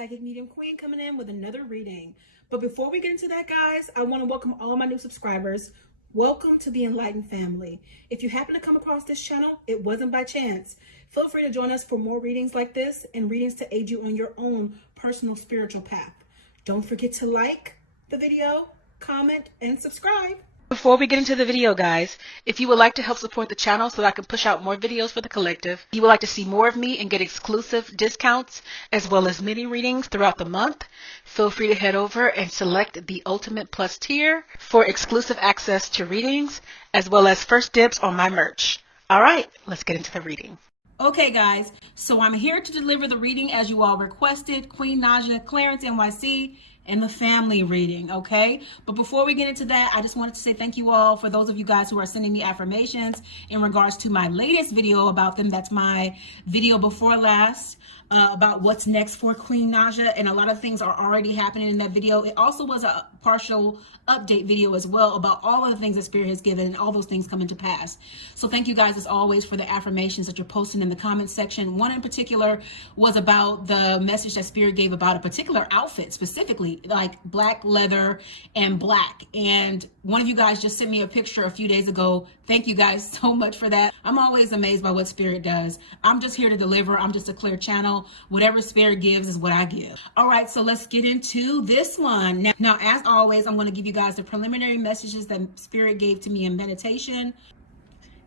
Psychic Medium Queen coming in with another reading. But before we get into that, guys, I want to welcome all my new subscribers. Welcome to the Enlightened family. If you happen to come across this channel, it wasn't by chance. Feel free to join us for more readings like this and readings to aid you on your own personal spiritual path. Don't forget to like the video, comment, and subscribe. Before we get into the video, guys, if you would like to help support the channel so that I can push out more videos for the collective, you would like to see more of me and get exclusive discounts as well as mini readings throughout the month, feel free to head over and select the Ultimate Plus tier for exclusive access to readings as well as first dibs on my merch. All right, let's get into the reading. Okay, guys, so I'm here to deliver the reading as you all requested. Queen Naija, Clarencenyc, and the family reading, okay? But before we get into that, I just wanted to say thank you all for those of you guys who are sending me affirmations in regards to my latest video about them. That's my video before last about what's next for Queen Naija, and a lot of things are already happening in that video. It also was a partial update video as well about all of the things that Spirit has given and all those things coming to pass. So thank you guys as always for the affirmations that you're posting in the comment section. One in particular was about the message that Spirit gave about a particular outfit, specifically like black leather and black. And one of you guys just sent me a picture a few days ago. Thank you guys so much for that. I'm always amazed by what Spirit does. I'm just here to deliver. I'm just a clear channel. Whatever Spirit gives is what I give. All right, so let's get into this one. Now, as always, I'm going to give you guys the preliminary messages that Spirit gave to me in meditation.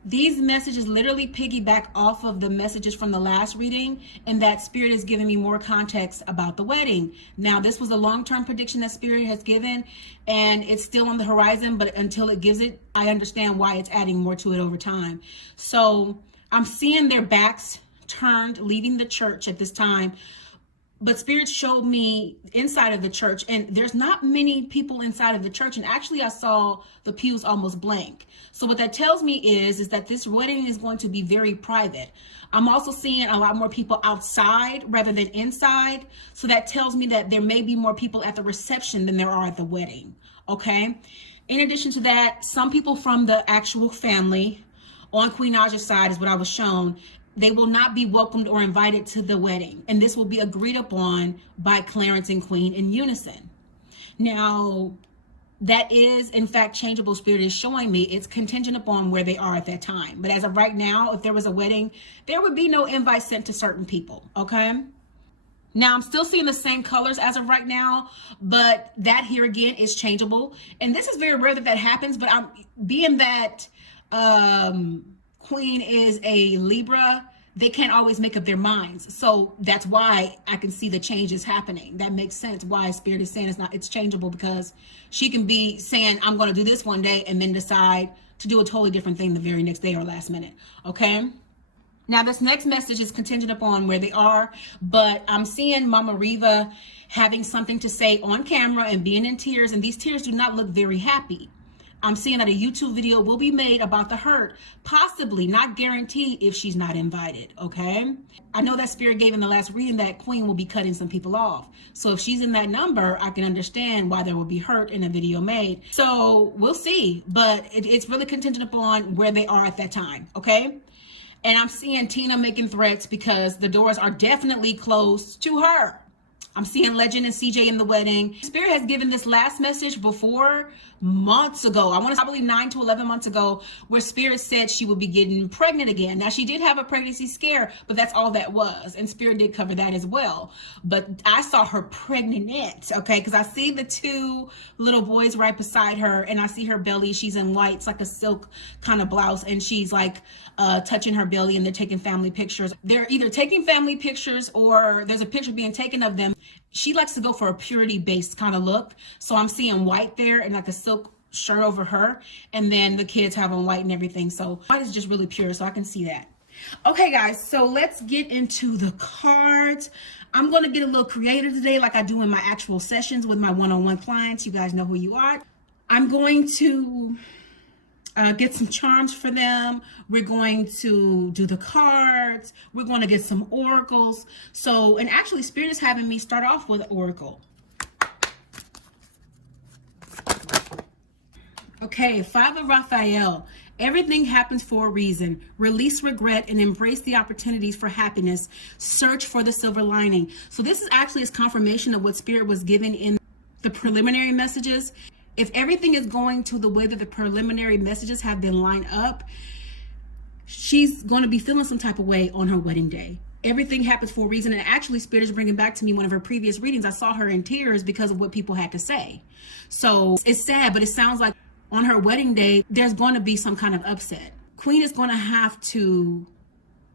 These messages literally piggyback off of the messages from the last reading, and that Spirit is giving me more context about the wedding. Now, this was a long-term prediction that Spirit has given, and it's still on the horizon, but until it gives it, I understand why it's adding more to it over time. So I'm seeing their backs turned, leaving the church at this time. But Spirit showed me inside of the church, and there's not many people inside of the church. And actually, I saw the pews almost blank. So what that tells me is that this wedding is going to be very private. I'm also seeing a lot more people outside rather than inside. So that tells me that there may be more people at the reception than there are at the wedding. Okay. In addition to that, some people from the actual family on Queen Naija's side is what I was shown. They will not be welcomed or invited to the wedding. And this will be agreed upon by Clarence and Queen in unison. Now, that is, in fact, changeable. Spirit is showing me it's contingent upon where they are at that time. But as of right now, if there was a wedding, there would be no invite sent to certain people, okay? Now, I'm still seeing the same colors as of right now, but that here again is changeable. And this is very rare that that happens, but I'm being that Queen is a Libra, they can't always make up their minds. So that's why I can see the changes happening. That makes sense why Spirit is saying it's changeable, because she can be saying, I'm going to do this one day and then decide to do a totally different thing the very next day or last minute. Okay. Now, this next message is contingent upon where they are, but I'm seeing Msreava having something to say on camera and being in tears, and these tears do not look very happy. I'm seeing that a YouTube video will be made about the hurt, possibly, not guaranteed, if she's not invited, okay? I know that Spirit gave in the last reading that Queen will be cutting some people off. So if she's in that number, I can understand why there will be hurt in a video made. So we'll see, but it's really contingent upon where they are at that time, okay? And I'm seeing Tina making threats because the doors are definitely closed to her. I'm seeing Legend and CJ in the wedding. Spirit has given this last message before months ago. I want to say probably 9 to 11 months ago, where Spirit said she would be getting pregnant again. Now, she did have a pregnancy scare, but that's all that was. And Spirit did cover that as well. But I saw her pregnant, okay? Because I see the two little boys right beside her, and I see her belly. She's in white. It's like a silk kind of blouse, and she's like touching her belly, and they're taking family pictures. They're either taking family pictures or there's a picture being taken of them. She likes to go for a purity-based kind of look. So I'm seeing white there and like a silk shirt over her. And then the kids have on white and everything. So white is just really pure, so I can see that. Okay, guys, so let's get into the cards. I'm going to get a little creative today like I do in my actual sessions with my one-on-one clients. You guys know who you are. I'm going to get some charms for them. We're going to do the cards. We're going to get some oracles. So, and actually Spirit is having me start off with an oracle. Okay, Father Raphael, everything happens for a reason. Release regret and embrace the opportunities for happiness. Search for the silver lining. So this is actually confirmation of what Spirit was giving in the preliminary messages. If everything is going to the way that the preliminary messages have been lined up, she's going to be feeling some type of way on her wedding day. Everything happens for a reason. And actually, Spirit is bringing back to me one of her previous readings. I saw her in tears because of what people had to say. So it's sad, but it sounds like on her wedding day, there's going to be some kind of upset. Queen is going to have to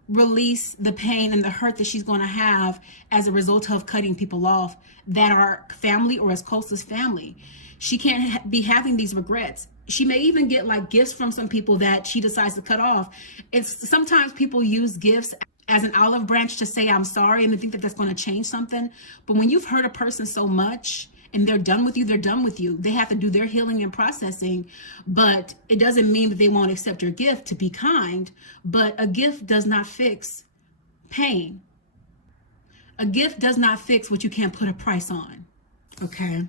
release the pain and the hurt that she's going to have as a result of cutting people off that are family or as close as family. She can't be having these regrets. She may even get like gifts from some people that she decides to cut off. It's sometimes people use gifts as an olive branch to say I'm sorry and they think that that's going to change something. But when you've hurt a person so much and they're done with you, they're done with you. They have to do their healing and processing, but it doesn't mean that they won't accept your gift to be kind. But a gift does not fix pain. A gift does not fix what you can't put a price on. Okay.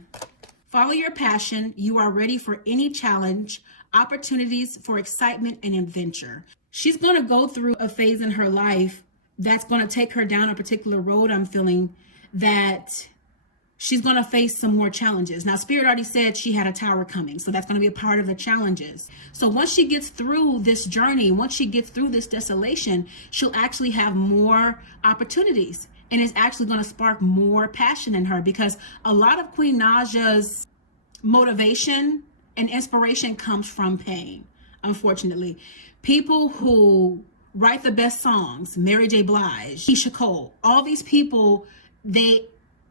Follow your passion. You are ready for any challenge, opportunities for excitement and adventure. She's going to go through a phase in her life that's going to take her down a particular road. I'm feeling that she's going to face some more challenges. Now, Spirit already said she had a tower coming, so that's going to be a part of the challenges. So once she gets through this journey, once she gets through this desolation, she'll actually have more opportunities. And it's actually going to spark more passion in her, because a lot of Queen Naija's motivation and inspiration comes from pain, unfortunately. People who write the best songs, Mary J. Blige, Keisha Cole, all these people, they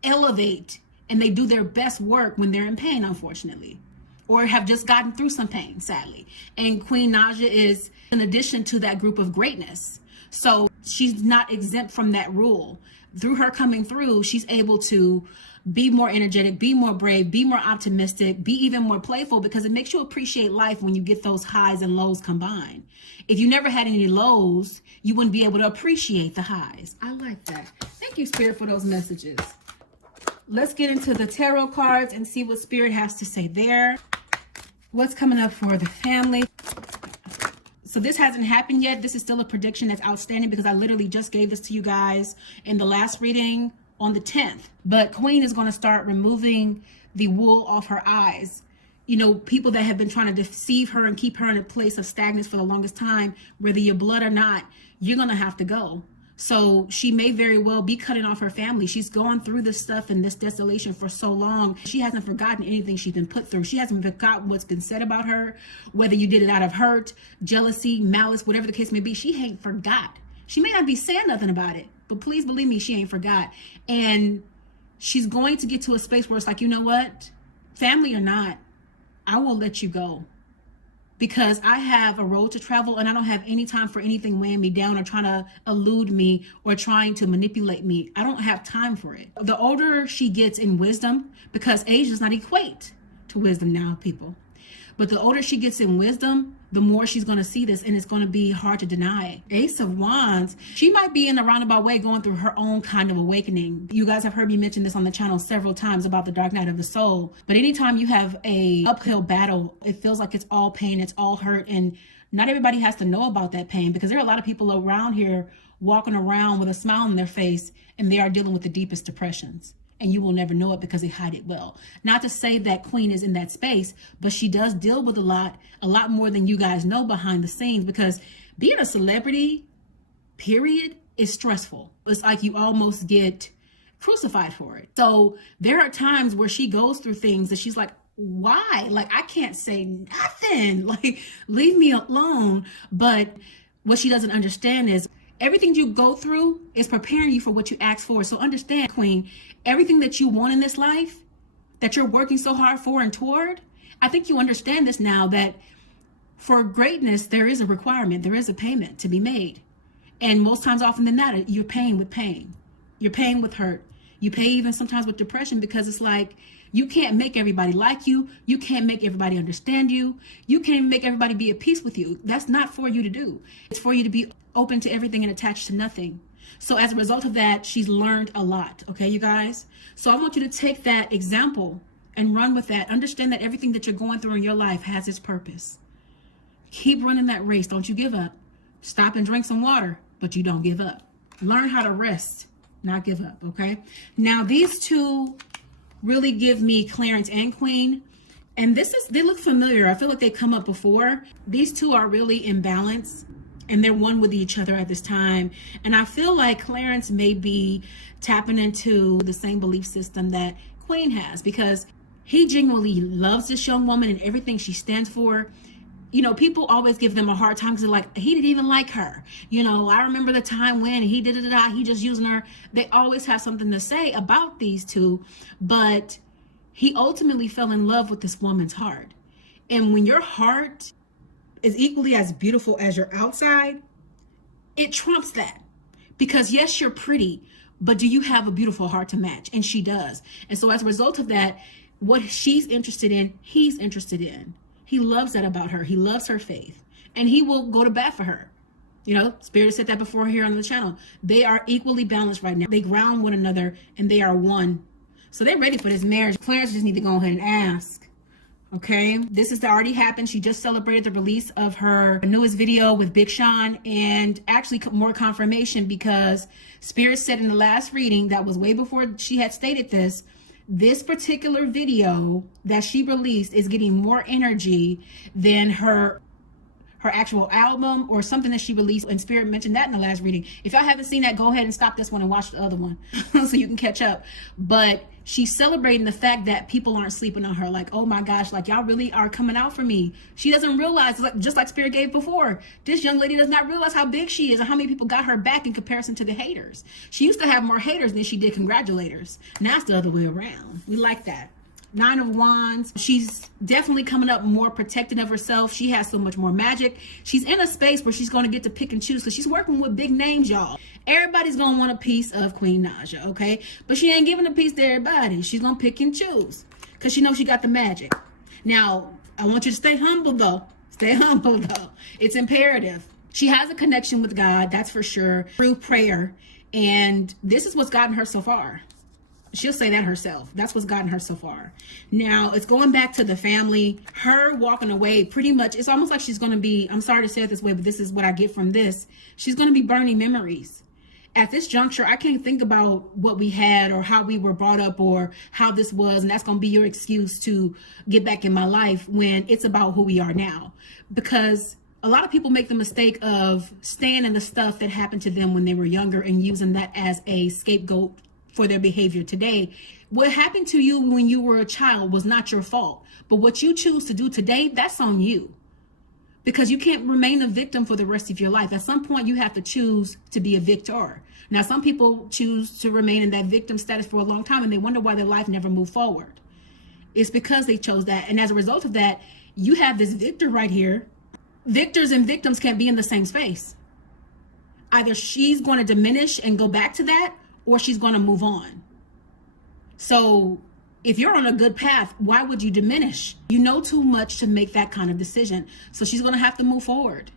elevate and they do their best work when they're in pain, unfortunately, or have just gotten through some pain, sadly. And Queen Naija is in addition to that group of greatness. So she's not exempt from that rule. Through her coming through, she's able to be more energetic, be more brave, be more optimistic, be even more playful, because it makes you appreciate life when you get those highs and lows combined. If you never had any lows, you wouldn't be able to appreciate the highs. I like that. Thank you, Spirit, for those messages. Let's get into the tarot cards and see what Spirit has to say there. What's coming up for the family? So this hasn't happened yet. This is still a prediction that's outstanding because I literally just gave this to you guys in the last reading on the 10th. But Queen is going to start removing the wool off her eyes. You know, people that have been trying to deceive her and keep her in a place of stagnance for the longest time, whether you're blood or not, you're going to have to go. So she may very well be cutting off her family. She's gone through this stuff and this desolation for so long. She hasn't forgotten anything she's been put through. She hasn't forgotten what's been said about her, whether you did it out of hurt, jealousy, malice, whatever the case may be. She ain't forgot. She may not be saying nothing about it, but please believe me, she ain't forgot. And she's going to get to a space where it's like, you know what? Family or not, I will let you go. Because I have a road to travel and I don't have any time for anything weighing me down or trying to elude me or trying to manipulate me. I don't have time for it. The older she gets in wisdom, because age does not equate to wisdom now, people. But the older she gets in wisdom, the more she's going to see this, and it's going to be hard to deny. Ace of Wands, she might be in a roundabout way going through her own kind of awakening. You guys have heard me mention this on the channel several times about the dark night of the soul. But anytime you have a uphill battle, it feels like it's all pain, it's all hurt, and not everybody has to know about that pain, because there are a lot of people around here walking around with a smile on their face, and they are dealing with the deepest depressions. And you will never know it because they hide it well. Not to say that Queen is in that space, but she does deal with a lot more than you guys know behind the scenes, because being a celebrity, period, is stressful. It's like you almost get crucified for it. So there are times where she goes through things that she's like, why? Like, I can't say nothing. Like, leave me alone. But what she doesn't understand is everything you go through is preparing you for what you ask for. So understand, Queen, everything that you want in this life, that you're working so hard for and toward, I think you understand this now, that for greatness, there is a requirement, there is a payment to be made. And most times, often than not, you're paying with pain. You're paying with hurt. You pay even sometimes with depression, because it's like, you can't make everybody like you. You can't make everybody understand you. You can't even make everybody be at peace with you. That's not for you to do. It's for you to be open to everything and attached to nothing. So as a result of that, she's learned a lot. Okay, you guys? So I want you to take that example and run with that. Understand that everything that you're going through in your life has its purpose. Keep running that race. Don't you give up. Stop and drink some water, but you don't give up. Learn how to rest, not give up, okay? Now, these two really give me Clarence and Queen. And they look familiar. I feel like they come up before. These two are really in balance, and they're one with each other at this time. And I feel like Clarence may be tapping into the same belief system that Queen has, because he genuinely loves this young woman and everything she stands for. You know, people always give them a hard time because they're like, he didn't even like her. You know, I remember the time when he he just using her. They always have something to say about these two, but he ultimately fell in love with this woman's heart. And when your heart is equally as beautiful as your outside, it trumps that. Because yes, you're pretty, but do you have a beautiful heart to match? And she does. And so as a result of that, what she's interested in, he's interested in. He loves that about her. He loves her faith, and he will go to bat for her. You know, Spirit said that before here on the channel. They are equally balanced right now. They ground one another, and they are one. So they're ready for this marriage. Clarence just need to go ahead and ask. Okay, this has already happened. She just celebrated the release of her newest video with Big Sean, and actually more confirmation, because Spirit said in the last reading that was way before she had stated this particular video that she released is getting more energy than her actual album or something that she released, and Spirit mentioned that in the last reading. If y'all haven't seen that, go ahead and stop this one and watch the other one so you can catch up. But she's celebrating the fact that people aren't sleeping on her. Like, oh my gosh, like y'all really are coming out for me. She doesn't realize, like, just like Spirit gave before, this young lady does not realize how big she is and how many people got her back in comparison to the haters. She used to have more haters than she did congratulators. Now it's the other way around. We like that. 9 of Wands. She's definitely coming up more protected of herself. She has so much more magic. She's in a space where she's going to get to pick and choose, because she's working with big names, y'all. Everybody's going to want a piece of Queen Naija, okay? But she ain't giving a piece to everybody. She's going to pick and choose because she knows she got the magic. Now, I want you to stay humble, though. Stay humble, though. It's imperative. She has a connection with God, that's for sure, through prayer. And this is what's gotten her so far. She'll say that herself. That's what's gotten her so far. Now, it's going back to the family. Her walking away, pretty much, it's almost like she's going to be, I'm sorry to say it this way, but this is what I get from this. She's going to be burning memories. At this juncture, I can't think about what we had or how we were brought up or how this was, and that's going to be your excuse to get back in my life, when it's about who we are now. Because a lot of people make the mistake of staying in the stuff that happened to them when they were younger and using that as a scapegoat for their behavior today. What happened to you when you were a child was not your fault, but what you choose to do today, that's on you, because you can't remain a victim for the rest of your life. At some point you have to choose to be a victor. Now, some people choose to remain in that victim status for a long time, and they wonder why their life never moved forward. It's because they chose that, and as a result of that, you have this victor right here. Victors and victims can't be in the same space. Either she's going to diminish and go back to that, or she's going to move on. So if you're on a good path, why would you diminish? You know too much to make that kind of decision. So she's going to have to move forward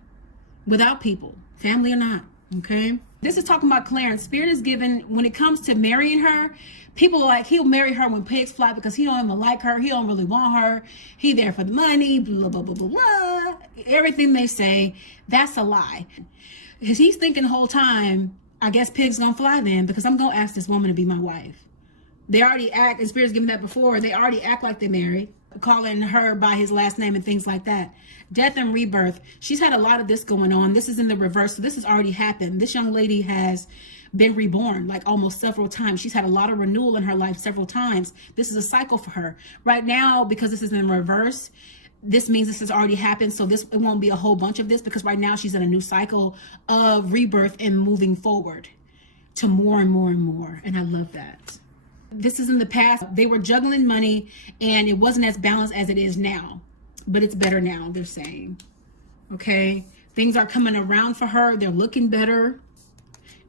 without people, family or not, okay? This is talking about Clarence. Spirit is given, when it comes to marrying her, people are like, he'll marry her when pigs fly because he don't even like her. He don't really want her. He there for the money, blah, blah, blah, blah, blah. Everything they say, that's a lie. Because he's thinking the whole time, I guess pigs gonna fly then, because I'm gonna ask this woman to be my wife. They already act, and Spirit's given that before, they already act like they're married, calling her by his last name and things like that. Death and rebirth. She's had a lot of this going on. This is in the reverse, so this has already happened. This young lady has been reborn like almost several times. She's had a lot of renewal in her life several times. This is a cycle for her. Right now, because this is in reverse, this means this has already happened, so it won't be a whole bunch of this, because right now she's in a new cycle of rebirth and moving forward to more and more and more, and I love that. This is in the past. They were juggling money, and it wasn't as balanced as it is now, but it's better now, they're saying. Okay, things are coming around for her. They're looking better.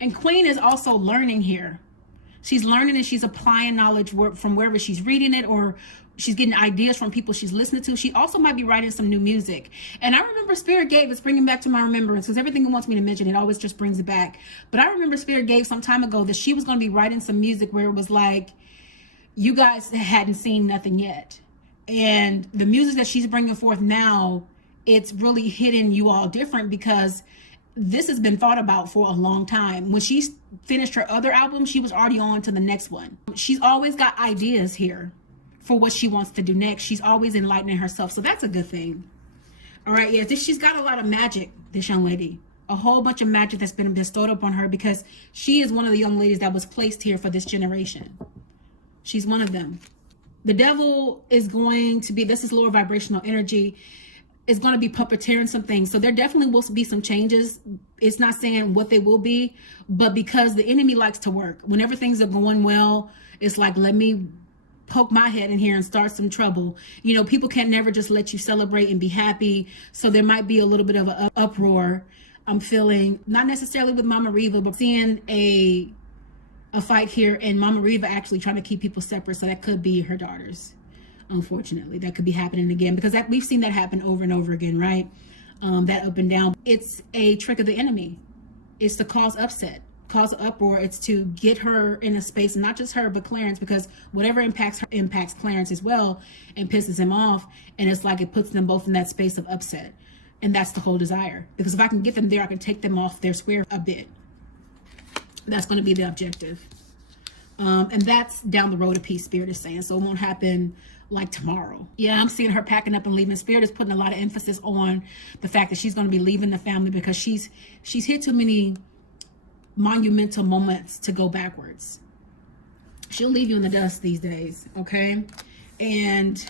And Queen is also learning here. She's learning and she's applying knowledge from wherever she's reading it, or she's getting ideas from people she's listening to. She also might be writing some new music. And I remember Spirit gave, it's bringing back to my remembrance, because everything it wants me to mention, it always just brings it back. But I remember Spirit gave some time ago that she was going to be writing some music where it was like, you guys hadn't seen nothing yet. And the music that she's bringing forth now, it's really hitting you all different because this has been thought about for a long time. When she finished her other album, she was already on to the next one. She's always got ideas here for what she wants to do next. She's always enlightening herself. So that's a good thing. All right. Yeah. She's got a lot of magic, this young lady. A whole bunch of magic that's been bestowed upon her because she is one of the young ladies that was placed here for this generation. She's one of them. The devil is going to be, this is lower vibrational energy, is going to be puppeteering some things. So there definitely will be some changes. It's not saying what they will be, but because the enemy likes to work. Whenever things are going well, it's like, let me poke my head in here and start some trouble. You know, people can never just let you celebrate and be happy. So there might be a little bit of an uproar. I'm feeling, not necessarily with Msreava, but seeing a fight here, and Msreava actually trying to keep people separate. So that could be her daughters. Unfortunately, that could be happening again because we've seen that happen over and over again, right? That up and down. It's a trick of the enemy. It's to cause upset, cause uproar. It's to get her in a space, not just her, but Clarence, because whatever impacts her impacts Clarence as well and pisses him off. And it's like it puts them both in that space of upset. And that's the whole desire. Because if I can get them there, I can take them off their square a bit. That's going to be the objective. And that's down the road, a peace, Spirit is saying. So it won't happen like tomorrow. Yeah, I'm seeing her packing up and leaving. Spirit is putting a lot of emphasis on the fact that she's going to be leaving the family because she's hit too many monumental moments to go backwards. She'll leave you in the dust these days, okay? And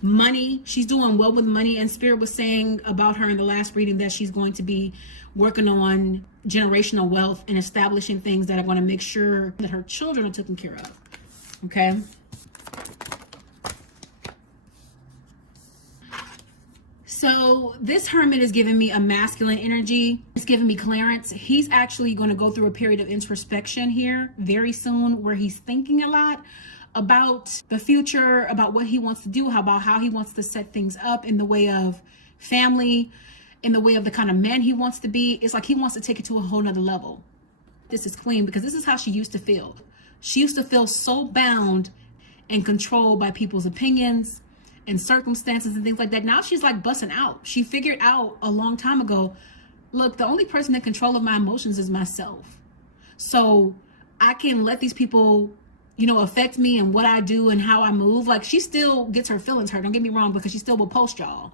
money, she's doing well with money, and Spirit was saying about her in the last reading that she's going to be working on generational wealth and establishing things that are going to make sure that her children are taken care of. Okay. So this Hermit is giving me a masculine energy. It's giving me Clarence. He's actually going to go through a period of introspection here very soon where he's thinking a lot about the future, about what he wants to do, about how he wants to set things up in the way of family, in the way of the kind of man he wants to be. It's like he wants to take it to a whole nother level. This is Queen because this is how she used to feel. She used to feel so bound and controlled by people's opinions and circumstances and things like that. Now she's like busting out. She figured out a long time ago, look, the only person in control of my emotions is myself. So I can let these people, you know, affect me and what I do and how I move. Like she still gets her feelings hurt. Don't get me wrong, because she still will post y'all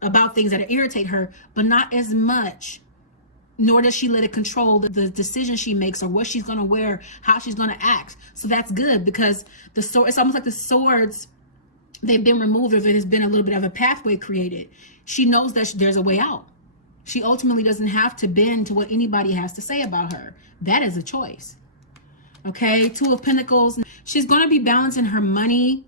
about things that irritate her, but not as much. Nor does she let it control the decision she makes or what she's going to wear, how she's going to act. So that's good because the sword, it's almost like the swords, they've been removed, or there's been a little bit of a pathway created. She knows that there's a way out. She ultimately doesn't have to bend to what anybody has to say about her. That is a choice. Okay, Two of Pentacles. She's going to be balancing her money,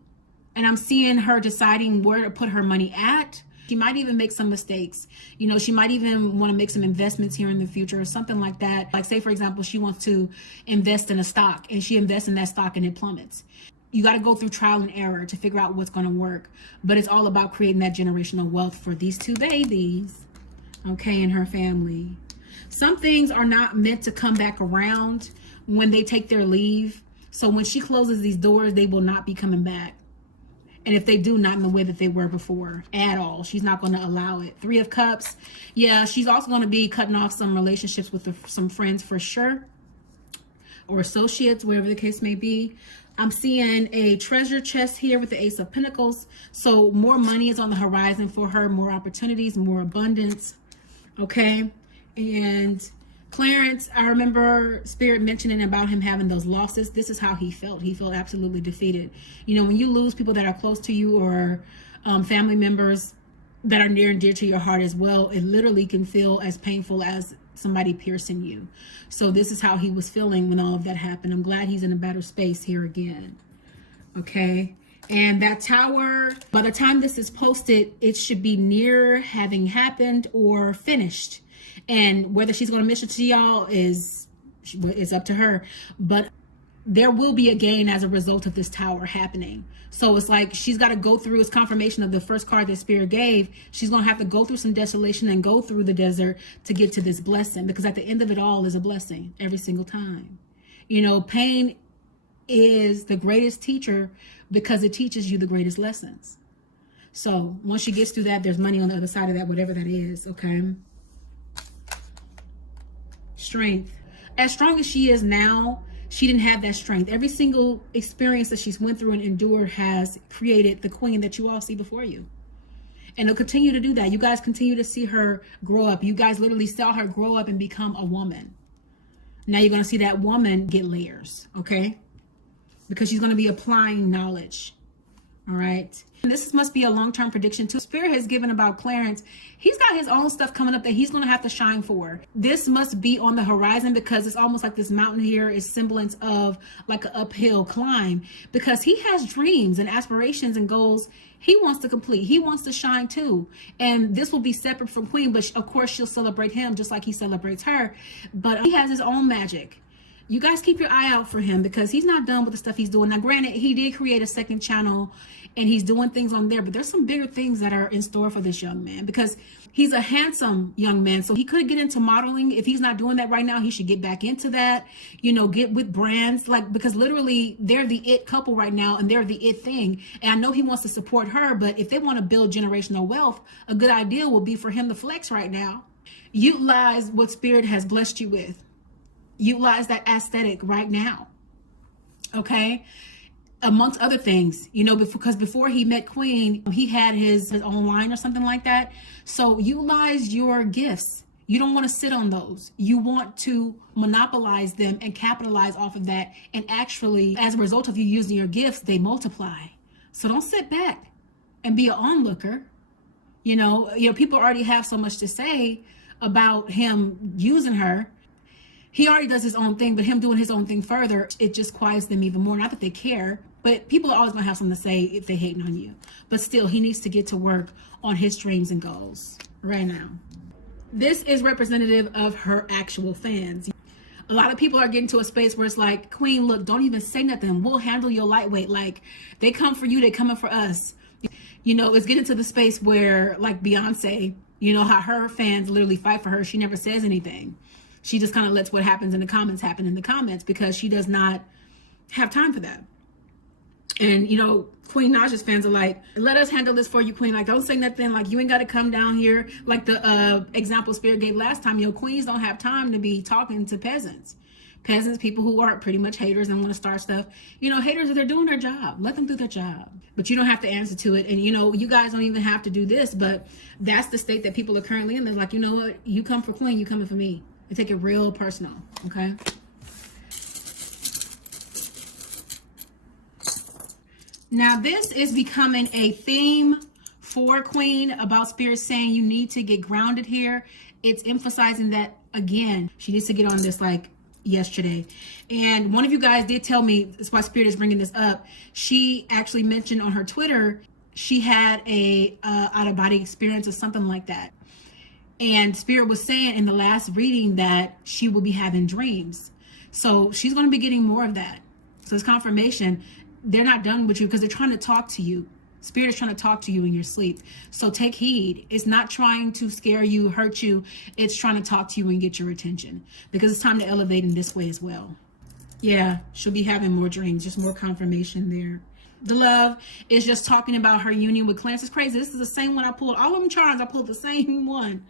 and I'm seeing her deciding where to put her money at. She might even make some mistakes. You know, she might even want to make some investments here in the future or something like that. Like say, for example, she wants to invest in a stock and she invests in that stock and it plummets. You got to go through trial and error to figure out what's going to work. But it's all about creating that generational wealth for these two babies, okay, and her family. Some things are not meant to come back around when they take their leave. So when she closes these doors, they will not be coming back. And if they do, not in the way that they were before at all. She's not going to allow it. Three of Cups. Yeah, she's also going to be cutting off some relationships with some friends for sure. Or associates, whatever the case may be. I'm seeing a treasure chest here with the Ace of Pentacles. So more money is on the horizon for her. More opportunities, more abundance. Okay. And Clarence, I remember Spirit mentioning about him having those losses. This is how he felt. He felt absolutely defeated. You know, when you lose people that are close to you or family members that are near and dear to your heart as well, it literally can feel as painful as somebody piercing you. So this is how he was feeling when all of that happened. I'm glad he's in a better space here again. Okay. And that tower, by the time this is posted, it should be near having happened or finished. And whether she's going to mention to y'all is up to her. But there will be a gain as a result of this tower happening. So it's like she's got to go through, it's confirmation of the first card that Spirit gave. She's going to have to go through some desolation and go through the desert to get to this blessing. Because at the end of it all is a blessing every single time. You know, pain is the greatest teacher because it teaches you the greatest lessons. So once she gets through that, there's money on the other side of that, whatever that is, okay? Strength. As strong as she is now, she didn't have that strength. Every single experience that she's went through and endured has created the queen that you all see before you. And it'll continue to do that. You guys continue to see her grow up. You guys literally saw her grow up and become a woman. Now you're going to see that woman get layers, okay? Because she's going to be applying knowledge. All right. And this must be a long-term prediction too. Spirit has given about Clarence. He's got his own stuff coming up that he's going to have to shine for. This must be on the horizon because it's almost like this mountain here is semblance of like an uphill climb, because he has dreams and aspirations and goals he wants to complete. He wants to shine too. And this will be separate from Queen, but of course she'll celebrate him just like he celebrates her. But he has his own magic. You guys keep your eye out for him because he's not done with the stuff he's doing. Now, granted, he did create a second channel and he's doing things on there, but there's some bigger things that are in store for this young man because he's a handsome young man. So he could get into modeling. If he's not doing that right now, he should get back into that, you know, get with brands, like, because literally they're the it couple right now and they're the it thing. And I know he wants to support her, but if they want to build generational wealth, a good idea would be for him to flex right now. Utilize what Spirit has blessed you with. Utilize that aesthetic right now, okay? Amongst other things, you know, because before he met Queen, he had his own line or something like that. So utilize your gifts. You don't want to sit on those. You want to monopolize them and capitalize off of that. And actually, as a result of you using your gifts, they multiply. So don't sit back and be an onlooker. You know, people already have so much to say about him using her. He already does his own thing, but him doing his own thing further, it just quiets them even more. Not that they care, but people are always going to have something to say if they're hating on you. But still, he needs to get to work on his dreams and goals right now. This is representative of her actual fans. A lot of people are getting to a space where it's like, Queen, look, don't even say nothing. We'll handle your lightweight. Like, they come for you, they coming for us. You know, it's getting to the space where, like Beyonce, you know, how her fans literally fight for her. She never says anything. She just kind of lets what happens in the comments happen in the comments because she does not have time for that. And, you know, Queen Naija's fans are like, let us handle this for you, Queen. Like, don't say nothing. Like, you ain't got to come down here. Like the example Spirit gave last time, you know, queens don't have time to be talking to peasants. Peasants, people who are pretty much haters and want to start stuff. You know, haters, they're doing their job. Let them do their job. But you don't have to answer to it. And, you know, you guys don't even have to do this. But that's the state that people are currently in. They're like, you know what? You come for Queen, you coming for me. They take it real personal, okay? Now, this is becoming a theme for Queen about Spirit saying you need to get grounded here. It's emphasizing that, again, she needs to get on this like yesterday. And one of you guys did tell me, that's why Spirit is bringing this up, she actually mentioned on her Twitter she had a out-of-body experience or something like that. And Spirit was saying in the last reading that she will be having dreams. So she's going to be getting more of that. So it's confirmation. They're not done with you because they're trying to talk to you. Spirit is trying to talk to you in your sleep. So take heed. It's not trying to scare you, hurt you. It's trying to talk to you and get your attention because it's time to elevate in this way as well. Yeah, she'll be having more dreams. Just more confirmation there. The love is just talking about her union with Clarence. It's crazy. This is the same one I pulled. All of them charms, I pulled the same one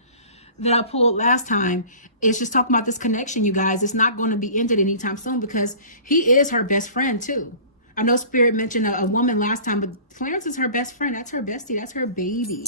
that I pulled last time. It's just talking about this connection, you guys. It's not going to be ended anytime soon because he is her best friend too. I know Spirit mentioned a woman last time, but Clarence is her best friend. That's her bestie. That's her baby.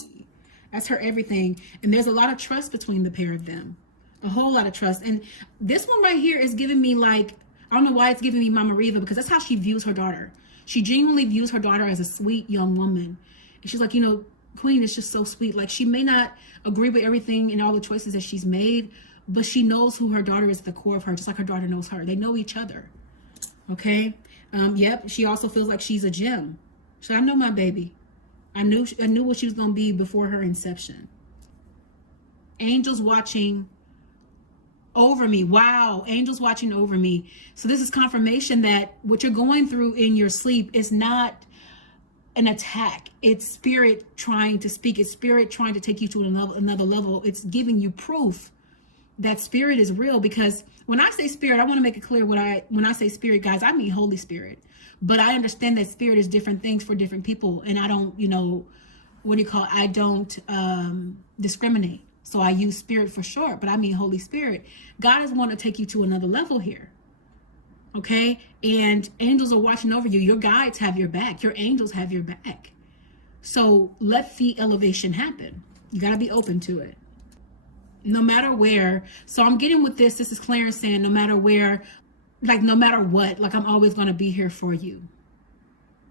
That's her everything. And there's a lot of trust between the pair of them. A whole lot of trust. And this one right here is giving me like, I don't know why it's giving me Msreava because that's how she views her daughter. She genuinely views her daughter as a sweet young woman. And she's like, you know, Queen is just so sweet. Like, she may not agree with everything and all the choices that she's made, but she knows who her daughter is at the core of her, just like her daughter knows her. They know each other. Okay. Yep. She also feels like she's a gem. So I know my baby. I knew what she was going to be before her inception. Angels watching over me. Wow. Angels watching over me. So this is confirmation that what you're going through in your sleep is not an attack. It's Spirit trying to speak. It's Spirit trying to take you to another level. It's giving you proof that spirit is real, because when I say spirit, I want to make it clear when I say spirit, guys, I mean Holy Spirit. But I understand that spirit is different things for different people. And I don't, I don't discriminate. So I use spirit for short, but I mean Holy Spirit. God is wanting to take you to another level here. Okay? And angels are watching over you. Your guides have your back. Your angels have your back. So let the elevation happen. You got to be open to it. No matter where. So I'm getting with this. This is Clarence saying, no matter where, like no matter what, like I'm always going to be here for you.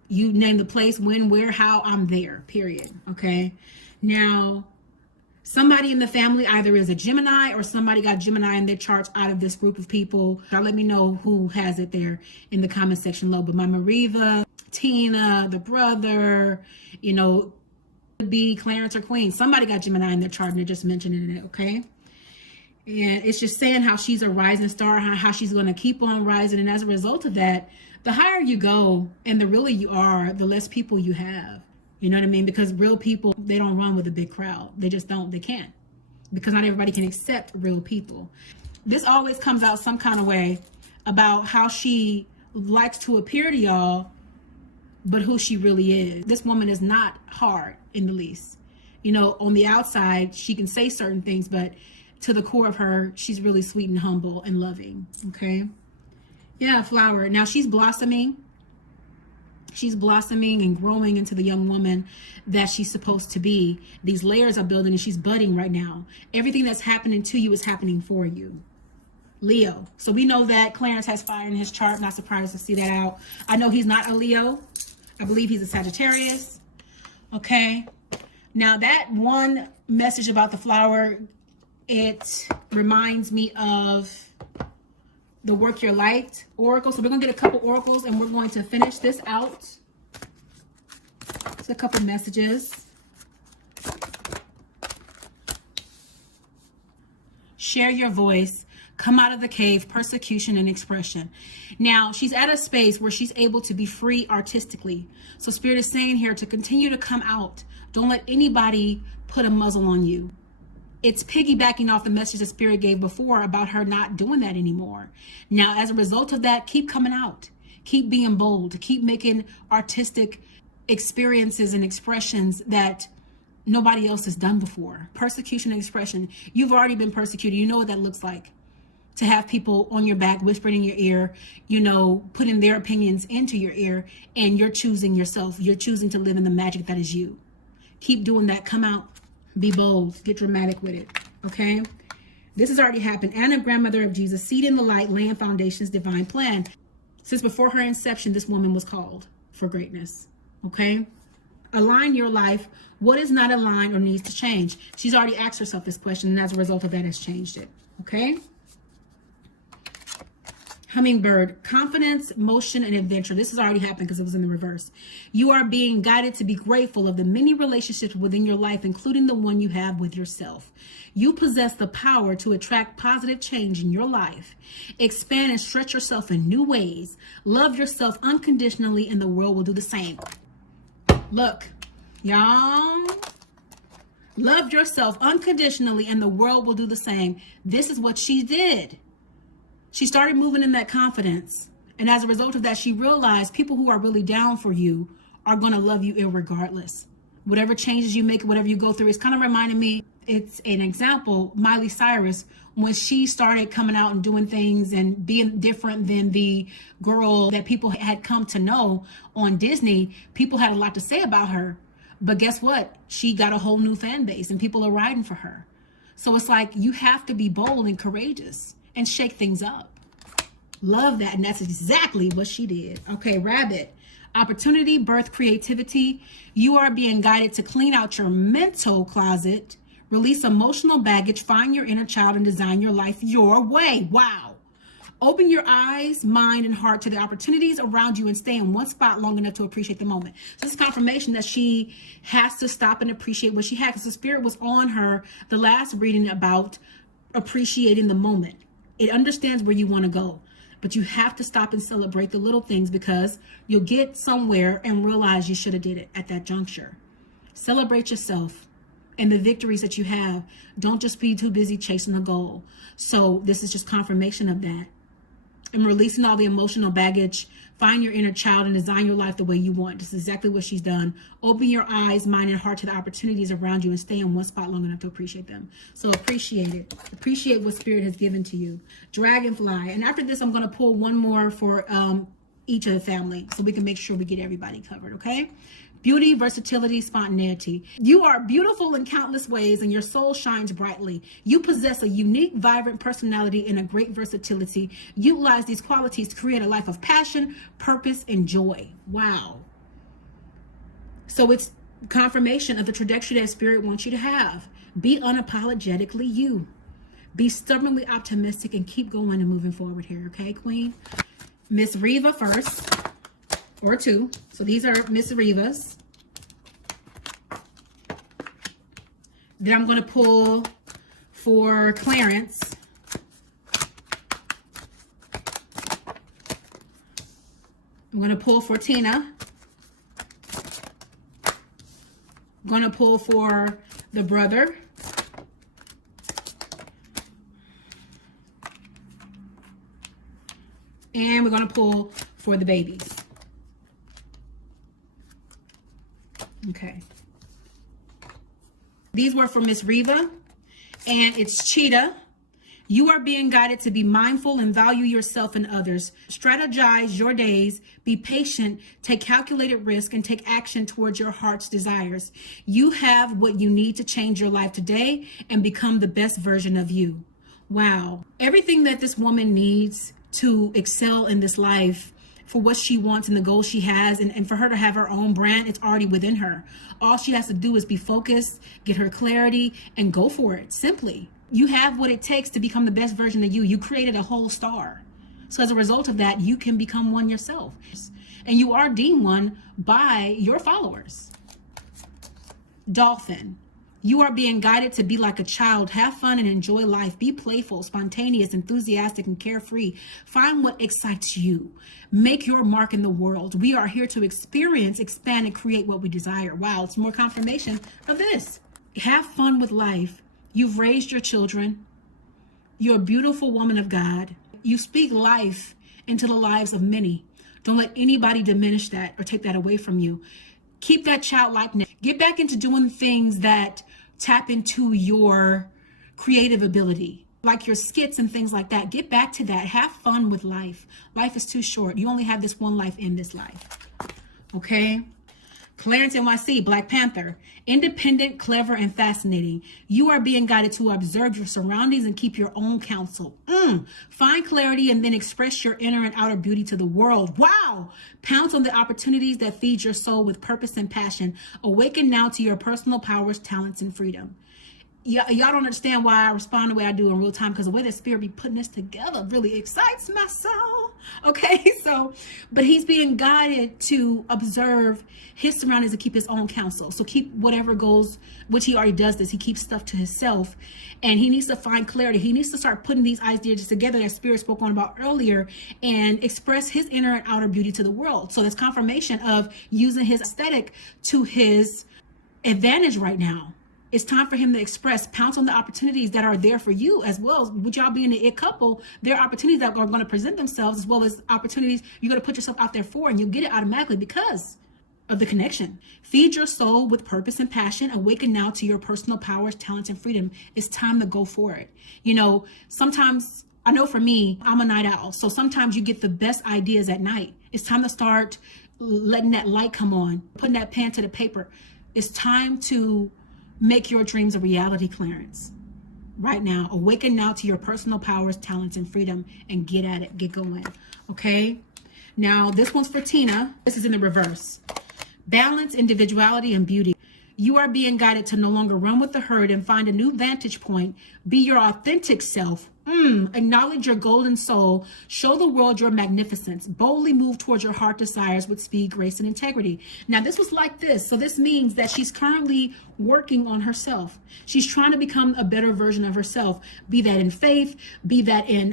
You name the place, when, where, how, I'm there, period. Okay. Now, somebody in the family either is a Gemini or somebody got Gemini in their charts out of this group of people. Now let me know who has it there in the comment section below. But my Msreava, Tina, the brother, be Clarence or Queen. Somebody got Gemini in their chart and they're just mentioning it, okay? And it's just saying how she's a rising star, how she's going to keep on rising. And as a result of that, the higher you go and the realer you are, the less people you have. You know what I mean? Because real people, they don't run with a big crowd. They just don't. They can't. Because not everybody can accept real people. This always comes out some kind of way about how she likes to appear to y'all, but who she really is. This woman is not hard in the least. On the outside, she can say certain things, but to the core of her, she's really sweet and humble and loving. Okay. Yeah, flower. Now she's blossoming. She's blossoming and growing into the young woman that she's supposed to be. These layers are building and she's budding right now. Everything that's happening to you is happening for you. Leo. So we know that Clarence has fire in his chart. Not surprised to see that out. I know he's not a Leo. I believe he's a Sagittarius. Okay. Now that one message about the flower, it reminds me of the Work Your Light oracle. So we're going to get a couple oracles and we're going to finish this out. It's a couple messages. Share your voice. Come out of the cave, persecution and expression. Now, she's at a space where she's able to be free artistically. So Spirit is saying here to continue to come out. Don't let anybody put a muzzle on you. It's piggybacking off the message that Spirit gave before about her not doing that anymore. Now, as a result of that, keep coming out. Keep being bold. Keep making artistic experiences and expressions that nobody else has done before. Persecution and expression. You've already been persecuted. You know what that looks like. To have people on your back, whispering in your ear, putting their opinions into your ear, and you're choosing yourself. You're choosing to live in the magic that is you. Keep doing that. Come out. Be bold. Get dramatic with it. Okay? This has already happened. Anna, grandmother of Jesus, seed in the light, laying foundations, divine plan. Since before her inception, this woman was called for greatness. Okay? Align your life. What is not aligned or needs to change? She's already asked herself this question, and as a result of that, has changed it. Okay? Hummingbird, confidence, motion, and adventure. This has already happened because it was in the reverse. You are being guided to be grateful of the many relationships within your life, including the one you have with yourself. You possess the power to attract positive change in your life. Expand and stretch yourself in new ways. Love yourself unconditionally, and the world will do the same. Look, y'all. Love yourself unconditionally, and the world will do the same. This is what she did. She started moving in that confidence. And as a result of that, she realized people who are really down for you are going to love you irregardless. Whatever changes you make, whatever you go through, it's kind of reminding me, it's an example, Miley Cyrus, when she started coming out and doing things and being different than the girl that people had come to know on Disney, people had a lot to say about her. But guess what? She got a whole new fan base and people are riding for her. So it's like you have to be bold and courageous and shake things up. Love that. And that's exactly what she did. Okay, Rabbit. Opportunity, birth, creativity. You are being guided to clean out your mental closet, release emotional baggage, find your inner child, and design your life your way. Wow. Open your eyes, mind, and heart to the opportunities around you and stay in one spot long enough to appreciate the moment. So this is confirmation that she has to stop and appreciate what she had, because the Spirit was on her the last reading about appreciating the moment. It understands where you want to go, but you have to stop and celebrate the little things, because you'll get somewhere and realize you should have did it at that juncture. Celebrate yourself and the victories that you have. Don't just be too busy chasing a goal. So this is just confirmation of that. And releasing all the emotional baggage. Find your inner child and design your life the way you want. This is exactly what she's done. Open your eyes, mind, and heart to the opportunities around you and stay in one spot long enough to appreciate them. So appreciate it. Appreciate what Spirit has given to you. Dragonfly. And after this, I'm going to pull one more for each of the family so we can make sure we get everybody covered, okay? Beauty, versatility, spontaneity. You are beautiful in countless ways and your soul shines brightly. You possess a unique, vibrant personality and a great versatility. Utilize these qualities to create a life of passion, purpose, and joy. Wow. So it's confirmation of the trajectory that Spirit wants you to have. Be unapologetically you. Be stubbornly optimistic and keep going and moving forward here, okay, Queen? Msreava first. Or two. So these are Msreavas. Then I'm going to pull for Clarence. I'm going to pull for Tina. I'm going to pull for the brother. And we're going to pull for the babies. Okay. These were for Msreava, and it's Cheetah. You are being guided to be mindful and value yourself and others. Strategize your days, be patient, take calculated risk, and take action towards your heart's desires. You have what you need to change your life today and become the best version of you. Wow. Everything that this woman needs to excel in this life, for what she wants and the goals she has, and for her to have her own brand, it's already within her. All she has to do is be focused, get her clarity, and go for it. Simply. You have what it takes to become the best version of you. You created a whole star. So as a result of that, you can become one yourself. And you are deemed one by your followers. Dolphin. You are being guided to be like a child. Have fun and enjoy life. Be playful, spontaneous, enthusiastic, and carefree. Find what excites you. Make your mark in the world. We are here to experience, expand, and create what we desire. Wow, it's more confirmation of this. Have fun with life. You've raised your children. You're a beautiful woman of God. You speak life into the lives of many. Don't let anybody diminish that or take that away from you. Keep that childlikeness. Get back into doing things that tap into your creative ability, like your skits and things like that. Get back to that. Have fun with life. Life is too short. You only have this one life in this life. Okay? Clarencenyc, Black Panther. Independent, clever, and fascinating. You are being guided to observe your surroundings and keep your own counsel. Find clarity and then express your inner and outer beauty to the world. Wow! Pounce on the opportunities that feed your soul with purpose and passion. Awaken now to your personal powers, talents, and freedom. Y'all don't understand why I respond the way I do in real time, because the way that Spirit be putting this together really excites my soul. Okay, so, but he's being guided to observe his surroundings and keep his own counsel. So keep whatever goes, which he already does this. He keeps stuff to himself, and he needs to find clarity. He needs to start putting these ideas together that Spirit spoke on about earlier and express his inner and outer beauty to the world. So that's confirmation of using his aesthetic to his advantage right now. It's time for him to express, pounce on the opportunities that are there for you as well. With y'all being the it couple, there are opportunities that are going to present themselves, as well as opportunities you're going to put yourself out there for, and you'll get it automatically because of the connection. Feed your soul with purpose and passion. Awaken now to your personal powers, talents, and freedom. It's time to go for it. You know, sometimes, I know for me, I'm a night owl. So sometimes you get the best ideas at night. It's time to start letting that light come on, putting that pen to the paper. It's time to make your dreams a reality, Clarence. Right now. Awaken now to your personal powers, talents, and freedom, and get at it. Get going. Okay? Now, this one's for Tina. This is in the reverse. Balance, individuality, and beauty. You are being guided to no longer run with the herd and find a new vantage point. Be your authentic self. Acknowledge your golden soul. Show the world your magnificence. Boldly move towards your heart desires with speed, grace, and integrity. Now, this was like this. So this means that she's currently working on herself. She's trying to become a better version of herself. Be that in faith, be that in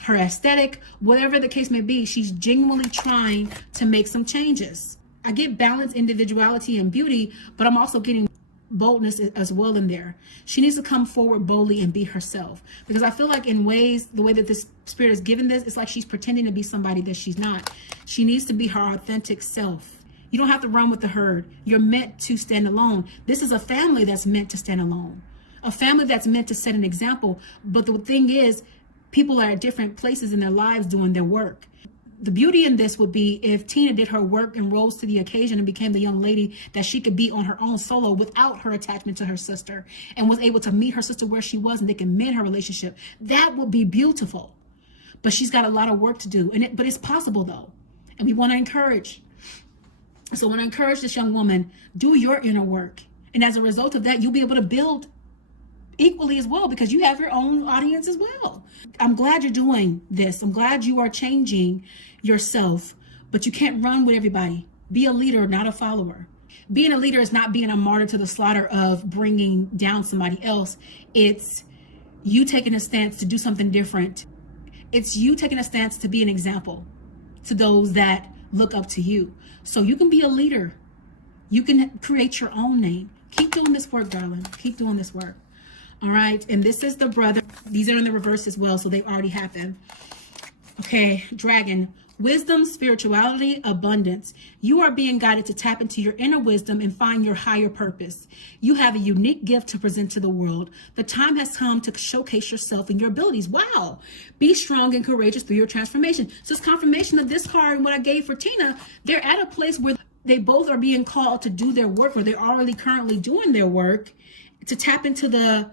her aesthetic, whatever the case may be. She's genuinely trying to make some changes. I get balance, individuality, and beauty, but I'm also getting boldness as well in there. She needs to come forward boldly and be herself, because I feel like in ways, the way that this spirit is given this, it's like she's pretending to be somebody that she's not. She needs to be her authentic self. You don't have to run with the herd. You're meant to stand alone. This is a family that's meant to stand alone, a family that's meant to set an example. But the thing is, people are at different places in their lives doing their work. The beauty in this would be if Tina did her work and rose to the occasion and became the young lady that she could be on her own solo without her attachment to her sister, and was able to meet her sister where she was and they can mend her relationship. That would be beautiful. But she's got a lot of work to do. But it's possible though. And we want to encourage. So when I encourage this young woman, do your inner work. And as a result of that, you'll be able to build equally as well, because you have your own audience as well. I'm glad you're doing this. I'm glad you are changing yourself, but you can't run with everybody. Be a leader, not a follower. Being a leader is not being a martyr to the slaughter of bringing down somebody else. It's you taking a stance to do something different. It's you taking a stance to be an example to those that look up to you. So you can be a leader. You can create your own name. Keep doing this work, darling. Keep doing this work. All right. And this is the brother. These are in the reverse as well, so they already happened. Okay. Dragon. Wisdom, spirituality, abundance. You are being guided to tap into your inner wisdom and find your higher purpose. You have a unique gift to present to the world. The time has come to showcase yourself and your abilities. Wow. Be strong and courageous through your transformation. So it's confirmation of this card and what I gave for Tina. They're at a place where they both are being called to do their work, or they're already currently doing their work, to tap into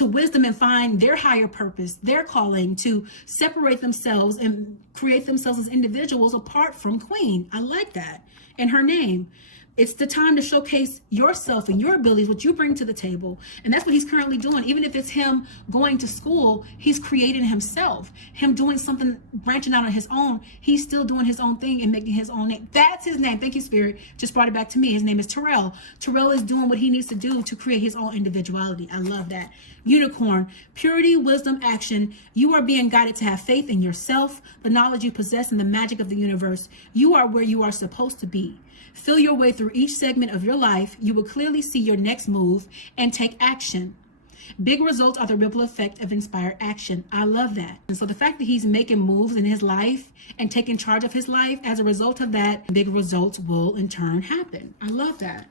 wisdom and find their higher purpose, their calling, to separate themselves and create themselves as individuals apart from Queen. I like that. And her name. It's the time to showcase yourself and your abilities, what you bring to the table. And that's what he's currently doing. Even if it's him going to school, he's creating himself. Him doing something, branching out on his own. He's still doing his own thing and making his own name. That's his name. Thank you, Spirit. Just brought it back to me. His name is Terrell. Terrell is doing what he needs to do to create his own individuality. I love that. Unicorn. Purity, wisdom, action. You are being guided to have faith in yourself, the knowledge you possess, and the magic of the universe. You are where you are supposed to be. Feel your way through each segment of your life. You will clearly see your next move and take action. Big results are the ripple effect of inspired action. I love that. And so the fact that he's making moves in his life and taking charge of his life, as a result of that, big results will in turn happen. I love that.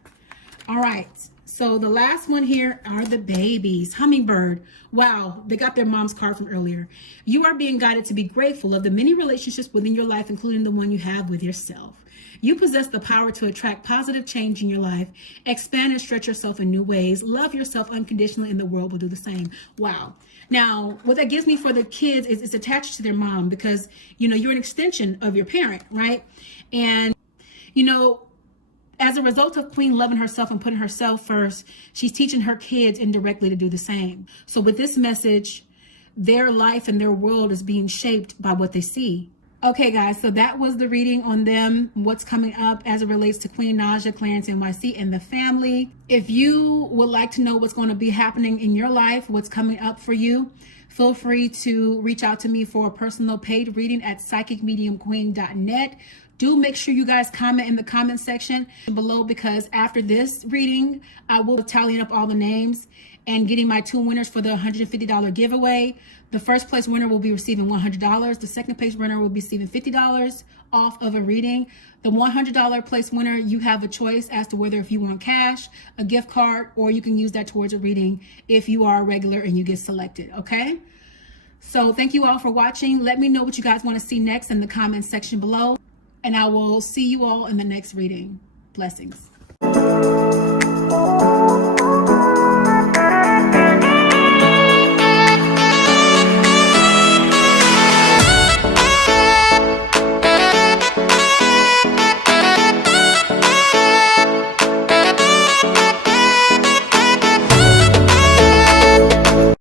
All right. So the last one here are the babies. Hummingbird. Wow, they got their mom's card from earlier. You are being guided to be grateful of the many relationships within your life, including the one you have with yourself. You possess the power to attract positive change in your life, expand and stretch yourself in new ways, love yourself unconditionally, and the world will do the same. Wow. Now, what that gives me for the kids is it's attached to their mom, because, you know, you're an extension of your parent, right? And, you know, as a result of Queen loving herself and putting herself first, she's teaching her kids indirectly to do the same. So with this message, their life and their world is being shaped by what they see. Okay, guys, so that was the reading on them, what's coming up as it relates to Queen Naija, Clarencenyc, and the family. If you would like to know what's going to be happening in your life, what's coming up for you, feel free to reach out to me for a personal paid reading at psychicmediumqueen.net. Do make sure you guys comment in the comment section below, because after this reading, I will be tallying up all the names and getting my 2 winners for the $150 giveaway. The first place winner will be receiving $100. The second place winner will be receiving $50 off of a reading. The $100 place winner, you have a choice as to whether if you want cash, a gift card, or you can use that towards a reading if you are a regular and you get selected, okay? So thank you all for watching. Let me know what you guys want to see next in the comments section below, and I will see you all in the next reading. Blessings.